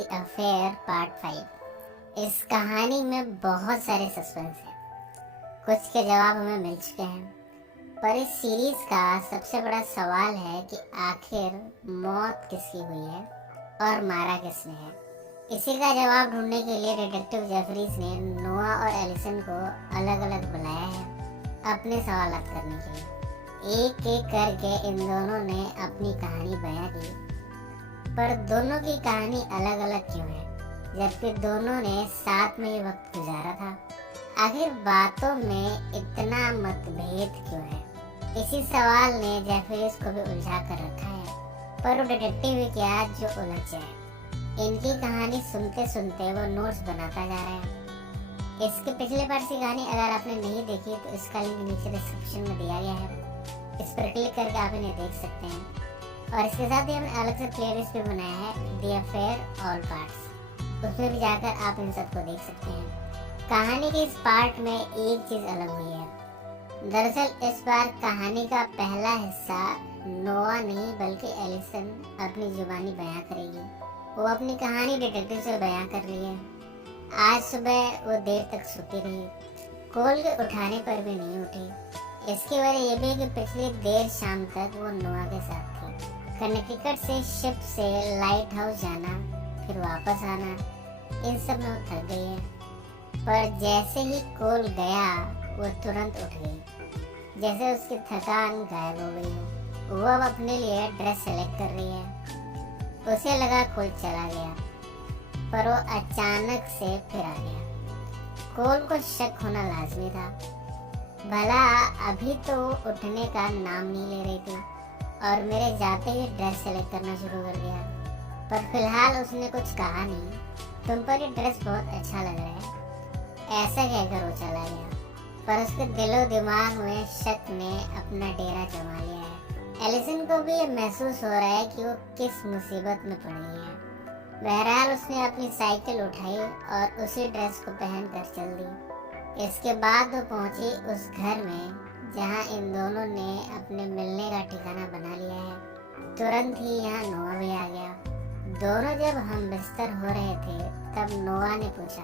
The affair part 5। इस कहानी में बहुत सारे सस्पेंस हैं। कुछ के जवाब हमें मिल चुके हैं, पर इस सीरीज का सबसे बड़ा सवाल है कि आखिर मौत किसकी हुई है और मारा किसने है। इसी का जवाब ढूंढने के लिए डिटेक्टिव जेफरीज ने नोआ और एलिसन को अलग अलग बुलाया है अपने सवाल करने के लिए। एक एक करके इन दोनों ने अपनी कहानी बयां की, पर दोनों की कहानी अलग अलग क्यों है, जबकि दोनों ने साथ में ही वक्त गुजारा था। आखिर बातों में इतना मतभेद क्यों है? इसी सवाल ने जेफरीज को भी उलझा कर रखा है, पर वो डिटेक्टिव ही क्या जो उलझ जाए। इनकी कहानी सुनते सुनते वो नोट्स बनाता जा रहा है। इसके पिछले पार्ट की कहानी अगर आपने नहीं देखी तो इसका लिंक नीचे डिस्क्रिप्शन में दिया गया है, इस पर क्लिक करके आप इन्हें देख सकते हैं। और इसके साथ ही हमने अलग से प्लेलिस्ट भी बनाया है, द अफेयर ऑल पार्ट्स, उसमें भी जाकर आप इन सबको देख सकते हैं। कहानी के इस पार्ट में एक चीज अलग हुई है। दरअसल इस बार कहानी का पहला हिस्सा नोआ नहीं बल्कि एलिसन अपनी जुबानी बयां करेगी। वो अपनी कहानी डिटेक्टिव से बयां कर रही है। आज सुबह वो देर तक सोती रही, कॉल के उठाने पर भी नहीं उठी। इसकी वजह यह भी कि पिछली देर शाम तक वो नोआ के साथ थी। कनेक्टिकट से शिप से लाइट हाउस जाना, फिर वापस आना, इन सब में वो थक गई है। पर जैसे ही कॉल गया वो तुरंत उठ गई, जैसे उसकी थकान गायब हो गई हो। वो अब अपने लिए ड्रेस सेलेक्ट कर रही है। उसे लगा कॉल चला गया, पर वो अचानक से फिर आ गया। कॉल को शक होना लाजमी था, भला अभी तो उठने का नाम नहीं ले रही थी और मेरे जाते ही ड्रेस सेलेक्ट करना शुरू कर दिया। पर फिलहाल उसने कुछ कहा नहीं। तुम पर ये ड्रेस बहुत अच्छा लग रहा है, ऐसा कहकर वो चला गया। पर उसके दिलो दिमाग में शक ने अपना डेरा जमा लिया है। एलिसन को भी ये महसूस हो रहा है कि वो किस मुसीबत में पड़ गई है। बहरहाल उसने अपनी साइकिल उठाई और उसी ड्रेस को पहनकर चल दी। इसके बाद वो पहुंची उस घर में जहां इन दोनों ने अपने मिलने का ठिकाना बना लिया है। तुरंत ही यहाँ नोआ भी आ गया। दोनों जब हम बिस्तर हो रहे थे तब नोआ ने पूछा,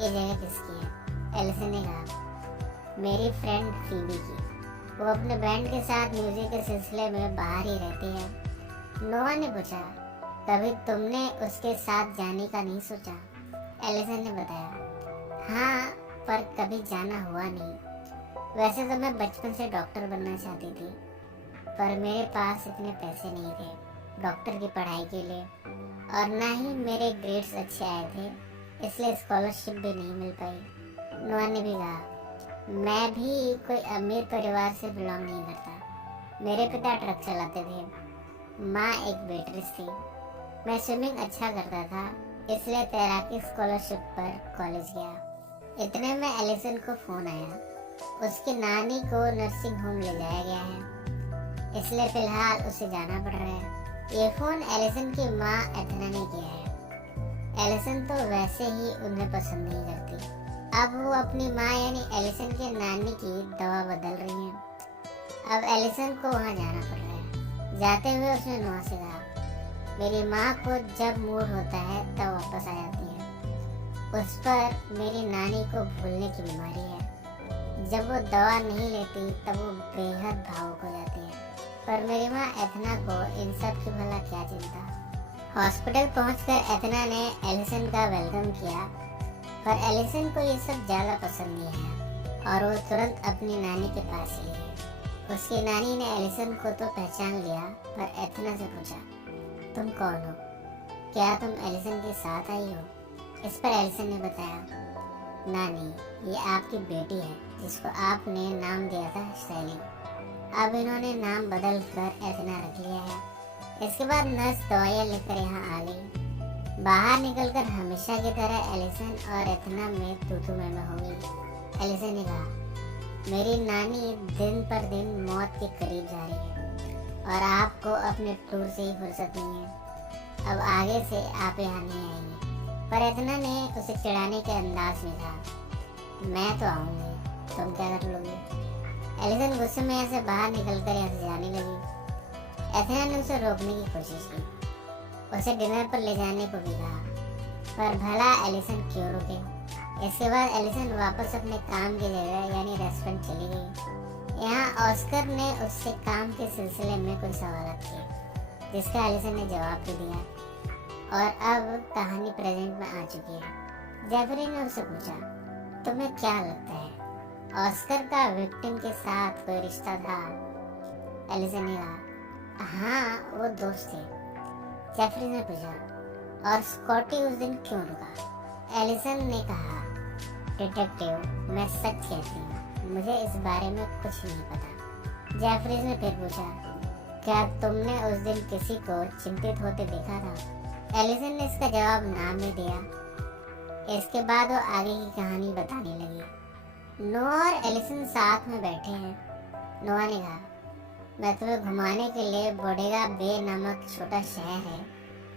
ये जगह किसकी है? एलिसन ने कहा, मेरी फ्रेंड फीबी की। वो अपने बैंड के साथ म्यूजिक के सिलसिले में बाहर ही रहती है। नोआ ने पूछा, कभी तुमने उसके साथ जाने का नहीं सोचा? एलिसन ने बताया, हाँ, पर कभी जाना हुआ नहीं। वैसे तो मैं बचपन से डॉक्टर बनना चाहती थी, पर मेरे पास इतने पैसे नहीं थे डॉक्टर की पढ़ाई के लिए, और ना ही मेरे ग्रेड्स अच्छे आए थे, इसलिए स्कॉलरशिप भी नहीं मिल पाई। नोआ ने भी कहा, मैं भी कोई अमीर परिवार से बिलोंग नहीं करता। मेरे पिता ट्रक चलाते थे, माँ एक वेट्रेस थी। मैं स्विमिंग अच्छा करता था, इसलिए तैराकी स्कॉलरशिप पर कॉलेज गया। इतने में एलिसन को फोन आया। उसकी नानी को नर्सिंग होम ले जाया गया है, इसलिए फिलहाल उसे जाना पड़ रहा है। ये फोन एलिसन की माँ एथना ने किया है। एलिसन तो वैसे ही उन्हें पसंद नहीं करती। अब वो अपनी माँ यानी एलिसन के नानी की दवा बदल रही है। अब एलिसन को वहाँ जाना पड़ रहा है। जाते हुए उसने नोआ से कहा, मेरी माँ को जब मूड होता है तब वापस आ जाती है। उस पर मेरी नानी को भूलने की बीमारी है। जब वो दवा नहीं लेती तब वो बेहद भावुक हो जाती है। पर मेरी माँ एथना को इन सब की भला क्या चिंता। हॉस्पिटल पहुंचकर एथना ने एलिसन का वेलकम किया, पर एलिसन को ये सब ज़्यादा पसंद नहीं है और वो तुरंत अपनी नानी के पास ही गई। उसकी नानी ने एलिसन को तो पहचान लिया, पर एथना से पूछा, तुम कौन हो? क्या तुम एलिसन के साथ आई हो? इस पर एलिसन ने बताया, नानी, ये आपकी बेटी है जिसको आपने नाम दिया था सैली। अब इन्होंने नाम बदल कर एथना रख लिया है। इसके बाद नर्स दवाइयाँ लेकर यहाँ आ गई। बाहर निकलकर हमेशा की तरह एलिसन और एथना में तू मैं हो गई। एलिसन ने कहा, मेरी नानी दिन पर दिन मौत के करीब जा रही है और आपको अपने टूर से ही फुर्सत नहीं है। अब आगे से आप यहाँ नहीं आएंगे। पर एथना ने उसे चिढ़ाने के अंदाज में कहा, मैं तो आऊंगी, तुम क्या कर लोगी? एलिसन गुस्से में ऐसे बाहर निकलकर यहाँ से जाने लगी। एथना ने उसे रोकने की कोशिश की, उसे डिनर पर ले जाने को भी कहा, पर भला एलिसन क्यों रुके। इसके बाद एलिसन वापस अपने काम की जगह यानी रेस्टोरेंट चली गई। यहाँ ऑस्कर ने उससे काम के सिलसिले में कुछ सवाल किए, जिसका एलिसन ने जवाब भी दिया, और अब कहानी प्रेजेंट में आ चुकी है। जेफरी ने उससे पूछा, तुम्हें क्या लगता है ऑस्कर का विक्टिम के साथ कोई रिश्ता था? एलिसन ने कहा, हाँ, वो दोस्त थे। जेफरी ने पूछा, और स्कॉटी उस दिन क्यों रुका? एलिसन ने कहा, डिटेक्टिव, मैं सच कहती हूँ, मुझे इस बारे में कुछ नहीं पता। जेफरी ने फिर पूछा, क्या तुमने उस दिन किसी को चिंतित होते देखा था? एलिसन ने इसका जवाब ना में दिया। इसके बाद वो आगे की कहानी बताने लगी। नोआ और एलिसन साथ में बैठे हैं। नोआ ने कहा, मैं तुम्हें घुमाने के लिए बोडेगा बे नामक छोटा शहर है,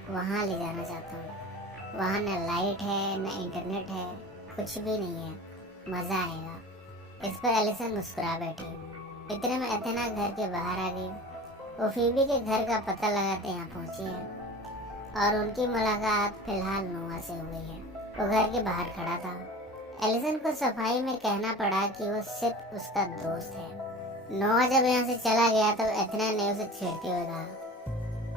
वहाँ ले जाना चाहता हूँ। वहाँ न लाइट है, न इंटरनेट है, कुछ भी नहीं है, मज़ा आएगा। इस पर एलिसन मुस्कुरा बैठी। इतने में एथेना घर के बाहर आ गई। वो फीबी के घर का पता लगाते यहाँ पहुँची है और उनकी मुलाकात फिलहाल नोआ से हो गई है। वो घर के बाहर खड़ा था। एलिसन को सफाई में कहना पड़ा कि वो सिर्फ उसका दोस्त है। नोआ जब यहाँ से चला गया तो एथेना ने उसे छेड़ते हुए कहा,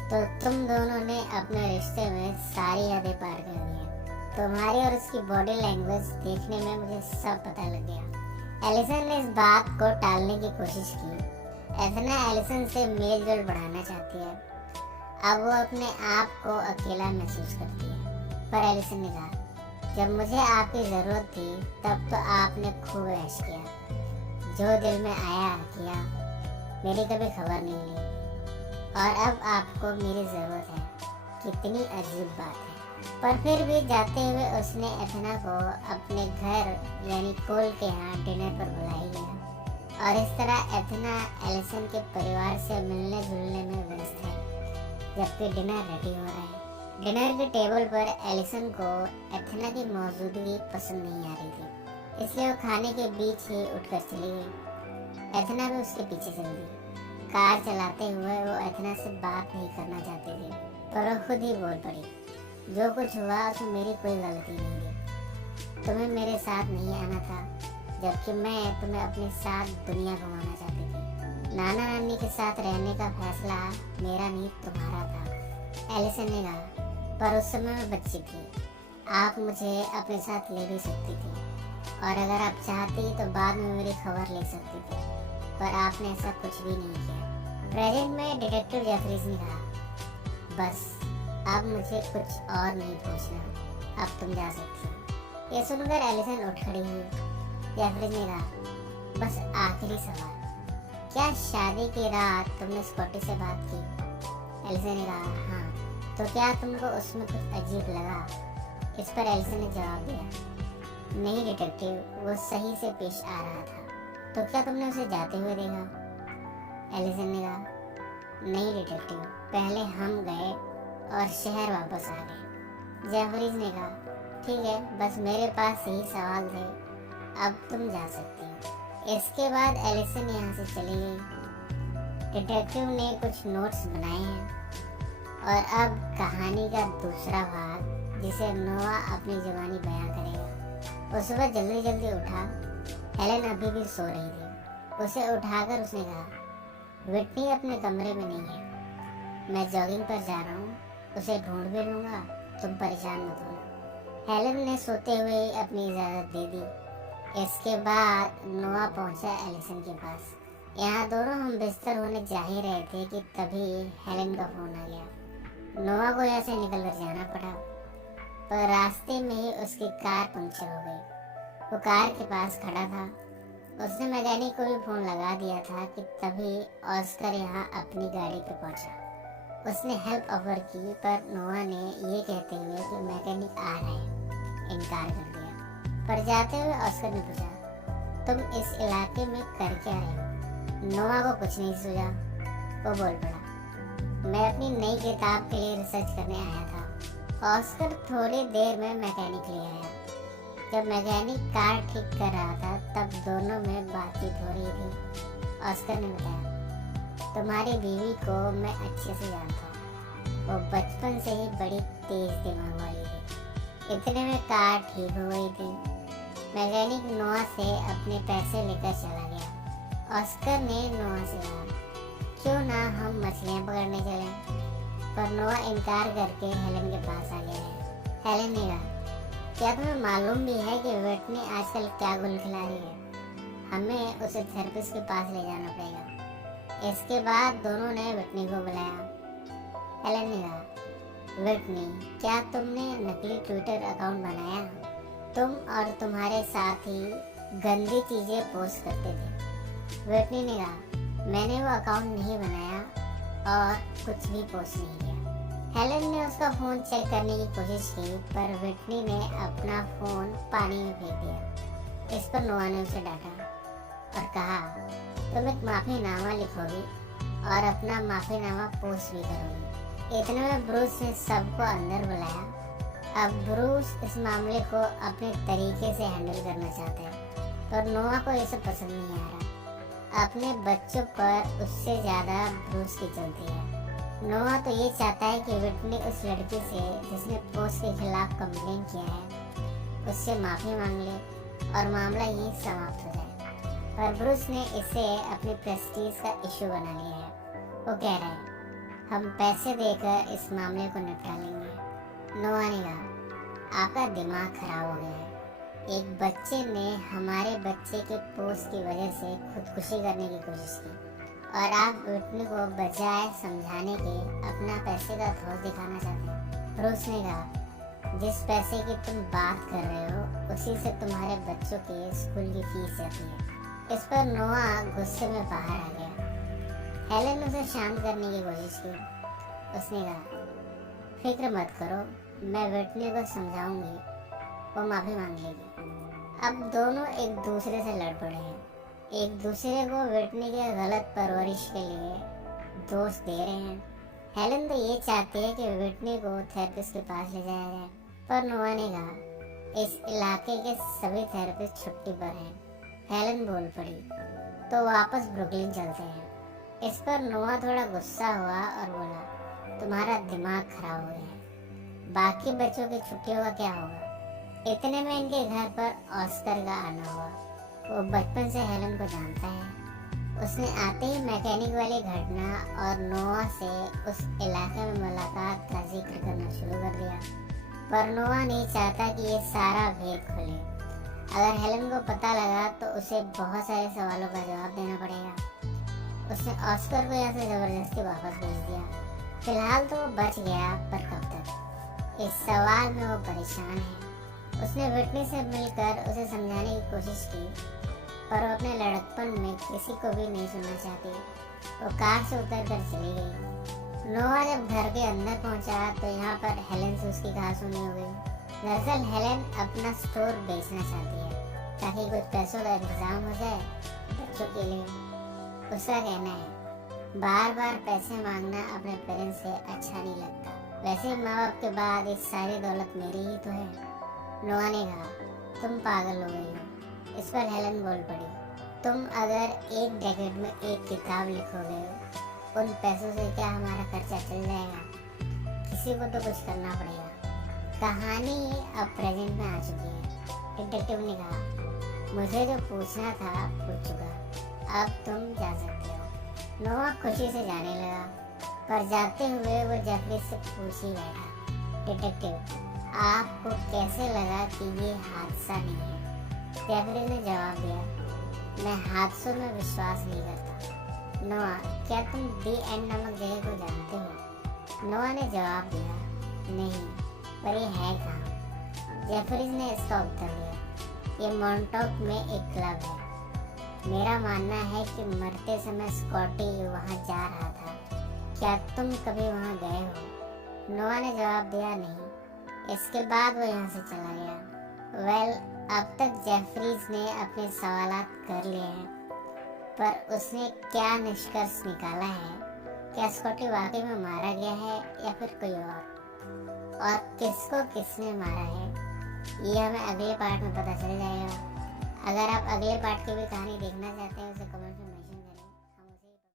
तो तुम दोनों ने अपने रिश्ते में सारी हदें पार कर दी हैं। तुम्हारी और उसकी बॉडी लैंग्वेज देखने में मुझे सब पता लग गया। एलिसन ने इस बात को टालने की कोशिश की। एथेना एलिसन से मेल जोल बढ़ाना चाहती है। अब वो अपने आप को अकेला महसूस करती है। पर एलिसन ने कहा, जब मुझे आपकी ज़रूरत थी तब तो आपने खूब ऐश किया, जो दिल में आया किया, मेरी कभी खबर नहीं ली, और अब आपको मेरी ज़रूरत है। कितनी अजीब बात है। पर फिर भी जाते हुए उसने एथेना को अपने घर यानी कोल के यहाँ डिनर पर बुला लिया, और इस तरह एथेना एलिसन के परिवार से मिलने जुलने में व्यस्त है, जबकि डिनर रेडी हो रहा है। डिनर के टेबल पर एलिसन को एथेना की मौजूदगी पसंद नहीं आ रही थी, इसलिए वो खाने के बीच ही उठकर चली गई। एथेना भी उसके पीछे चल दी। कार चलाते हुए वो एथेना से बात नहीं करना चाहती थी, पर वो खुद ही बोल पड़ी, जो कुछ हुआ उसमें मेरी कोई गलती नहीं थी। तुम्हें मेरे साथ नहीं आना था, जबकि मैं तुम्हें अपने साथ दुनिया घुमाना चाहती थी। नाना नानी के साथ रहने का फैसला मेरा नहीं तुम्हारा था। एलिसन ने कहा, पर उस समय मैं बच्ची थी, आप मुझे अपने साथ ले भी सकती थी, और अगर आप चाहती तो बाद में मेरी खबर ले सकती थी, पर आपने ऐसा कुछ भी नहीं किया। प्रेजेंट में डिटेक्टिव जेफरीज ने कहा, बस अब मुझे कुछ और नहीं पूछना, अब तुम जा सकती हो। ये सुनकर एलिसन उठ खड़ी हुई। जेफरीज ने कहा, बस आखिरी सवाल, क्या शादी की रात तुमने स्कॉटी से बात की? एलिसन ने कहा, हाँ। तो क्या तुमको उसमें कुछ अजीब लगा? इस पर एलिसन ने जवाब दिया, नहीं डिटेक्टिव, वो सही से पेश आ रहा था। तो क्या तुमने उसे जाते हुए देखा? एलिसन ने कहा, नहीं डिटेक्टिव, पहले हम गए और शहर वापस आ गए। जेफरीज ने कहा, ठीक है, बस मेरे पास यही सवाल थे, अब तुम जा सकती हो। इसके बाद एलिसन यहाँ से चली गई। डिटेक्टिव ने कुछ नोट्स बनाए हैं, और अब कहानी का दूसरा भाग, जिसे नोआ अपनी जुबानी बयां करेगा। वो सुबह जल्दी जल्दी उठा। हेलेन अभी भी सो रही थी। उसे उठाकर उसने कहा, विटनी अपने कमरे में नहीं है, मैं जॉगिंग पर जा रहा हूँ, उसे ढूंढ भी लूँगा, तुम परेशान मत होना। हेलेन ने सोते हुए अपनी इजाज़त दे दी। इसके बाद नोआ पहुँचा एलिसन के पास। यहाँ दोनों हम बिस्तर होने जा ही रहे थे कि तभी हेलेन का फ़ोन आ गया। नोआ को यहाँ से निकल कर जाना पड़ा, पर रास्ते में ही उसकी कार पंक्चर हो गई। वो कार के पास खड़ा था। उसने मैकेनिक को भी फ़ोन लगा दिया था कि तभी ऑस्कर यहाँ अपनी गाड़ी पे पहुँचा। उसने हेल्प ऑफर की, पर नोआ ने ये कहते हुए कि मैकेनिक आ रहा है, इनकार कर दिया। पर जाते हुए ऑस्कर ने पूछा, तुम इस इलाके में कर क्या रहे हो? नोआ को कुछ नहीं सूझा। वो बोल पड़ा, मैं अपनी नई किताब के लिए रिसर्च करने आया था। ऑस्कर थोड़ी देर में मैकेनिक ले आया। जब मैकेनिक कार ठीक कर रहा था तब दोनों में बातचीत हो रही थी। ऑस्कर ने बताया, तुम्हारी बीवी को मैं अच्छे से जानता हूँ, वो बचपन से ही बड़ी तेज दिमाग वाली थी। इतने में कार ठीक हो गई थी। मैकेनिक नोआ से अपने पैसे लेकर चला गया। ऑस्कर ने नोआ से कहा, क्यों ना हम मछलियाँ पकड़ने चलें? पर नोआ इनकार करके हेलन के पास आ गया है। हेलन ने कहा, क्या तुम्हें मालूम भी है कि विटनी आजकल क्या गुल खिला रही है? हमें उसे थेरेपिस्ट के पास ले जाना पड़ेगा। इसके बाद दोनों ने विटनी को बुलाया। हेलन ने कहा, विटनी, क्या तुमने नकली ट्विटर अकाउंट बनाया? तुम और तुम्हारे साथी गंदी चीजें पोस्ट करते थे। विटनी ने कहा, मैंने वो अकाउंट नहीं बनाया और कुछ भी पोस्ट नहीं किया। हेलन ने उसका फोन चेक करने की कोशिश की, पर विटनी ने अपना फोन पानी में फेंक दिया। इस पर नोआ ने उसे डांटा और कहा, तुम एक माफीनामा लिखोगी और अपना माफीनामा पोस्ट भी करोगी। इतने में ब्रूस ने सबको अंदर बुलाया। अब ब्रूस इस मामले को अपने तरीके से हैंडल करना चाहते हैं, पर नोआ को ये सब पसंद नहीं आ रहा। अपने बच्चों पर उससे ज्यादा ब्रूस की चलती है। नोआ तो ये चाहता है कि विटनी उस लड़की से जिसने पोस्ट के खिलाफ कंप्लेन किया है उससे माफी मांग ले और मामला यहीं समाप्त हो जाए। पर ब्रूस ने इसे अपनी प्रेस्टीज का इशू बना लिया है। वो कह रहा है, हम पैसे देकर इस मामले को निपटा लेंगे। नोआ ने कहा, आपका दिमाग खराब हो गया है। एक बच्चे ने हमारे बच्चे के पोस्ट की वजह से खुदकुशी करने की कोशिश की और आप विटनी को बजाय समझाने के अपना पैसे का धौंस दिखाना चाहते हैं। ब्रूस ने कहा, जिस पैसे की तुम बात कर रहे हो उसी से तुम्हारे बच्चों के स्कूल की फीस जाती है। इस पर नोआ गुस्से में बाहर आ गया। हेलन ने उसे शांत करने की कोशिश की। उसने कहा, फिक्र मत करो, मैं विटनी को समझाऊंगी, वो माफी मांग लेगी। अब दोनों एक दूसरे से लड़ पड़े हैं। एक दूसरे को विटनी के गलत परवरिश के लिए दोष दे रहे हैं। हेलन तो ये चाहती है कि विटनी को थेरेपिस्ट के पास ले जाया जाए, पर नोआ ने कहा, इस इलाके के सभी थेरेपिस्ट छुट्टी पर हैं। हेलन बोल पड़ी, तो वापस ब्रुकलिन चलते हैं। इस पर नोआ थोड़ा गुस्सा हुआ और बोला, तुम्हारा दिमाग खराब हो गया है। बाकी बच्चों की छुट्टियों का क्या होगा? इतने में इनके घर पर ऑस्कर का आना हुआ। वो बचपन से हेलन को जानता है। उसने आते ही मैकेनिक वाली घटना और नोआ से उस इलाके में मुलाकात का जिक्र करना शुरू कर दिया। पर नोआ नहीं चाहता कि ये सारा भेद खुले। अगर हेलन को पता लगा तो उसे बहुत सारे सवालों का जवाब देना पड़ेगा। उसने ऑस्कर को यहाँ से जबरदस्ती वापस भेज दिया। फिलहाल तो वो बच गया, पर कब तक? इस सवाल में वो परेशान है। उसने विटनी से मिलकर उसे समझाने की कोशिश की, पर वो अपने लड़कपन में किसी को भी नहीं सुनना चाहती। वो कार से उतर कर चली गई। नोआ जब घर के अंदर पहुंचा तो यहाँ पर हेलन से उसकी कहासुनी हो गई। दरअसल हेलन अपना स्टोर बेचना चाहती है ताकि कुछ पैसों का इंतजाम हो जाए बच्चों के लिए। उसका कहना है, बार बार पैसे मांगना अपने पेरेंट्स से अच्छा नहीं लगता। वैसे माँ बाप के बाद ये सारी दौलत मेरी ही तो है। नोआ ने कहा, तुम पागल हो गई हो। इस पर हेलन बोल पड़ी, तुम अगर एक डेकेड में एक किताब लिखोगे, उन पैसों से क्या हमारा खर्चा चल जाएगा? किसी को तो कुछ करना पड़ेगा। कहानी अब प्रेजेंट में आ चुकी है। डिटेक्टिव ने कहा, मुझे जो पूछना था पूछ चुका, अब तुम जा सकते हो। नोआ खुशी से जाने लगा, पर जाते हुए वो जेफरी से पूछ ही बैठा, डिटेक्टिव, आपको कैसे लगा कि ये हादसा नहीं है? जेफरी ने जवाब दिया, मैं हादसों में विश्वास नहीं करता। नोआ, क्या तुम दी एंड नामक जगह को जानते हो? नोआ ने जवाब दिया, नहीं, पर ये है कहाँ? जेफरी ने इसका उत्तर दिया, ये मॉन्टॉक में एक क्लब है। मेरा मानना है कि मरते समय स्कॉटी वहाँ जा रहा था। क्या तुम कभी वहाँ गए हो? नोआ ने जवाब दिया, नहीं। इसके बाद वो यहाँ से चला गया। अब तक जेफरीज ने अपने सवालात कर लिए हैं, पर उसने क्या निष्कर्ष निकाला है? क्या स्कॉटी वाकई में मारा गया है या फिर कोई और किसको किसने मारा है? ये हमें अगले पार्ट में पता चल जाएगा। अगर आप अगले पार्ट की भी कहानी देखना चाहते हैं उसे कमेंट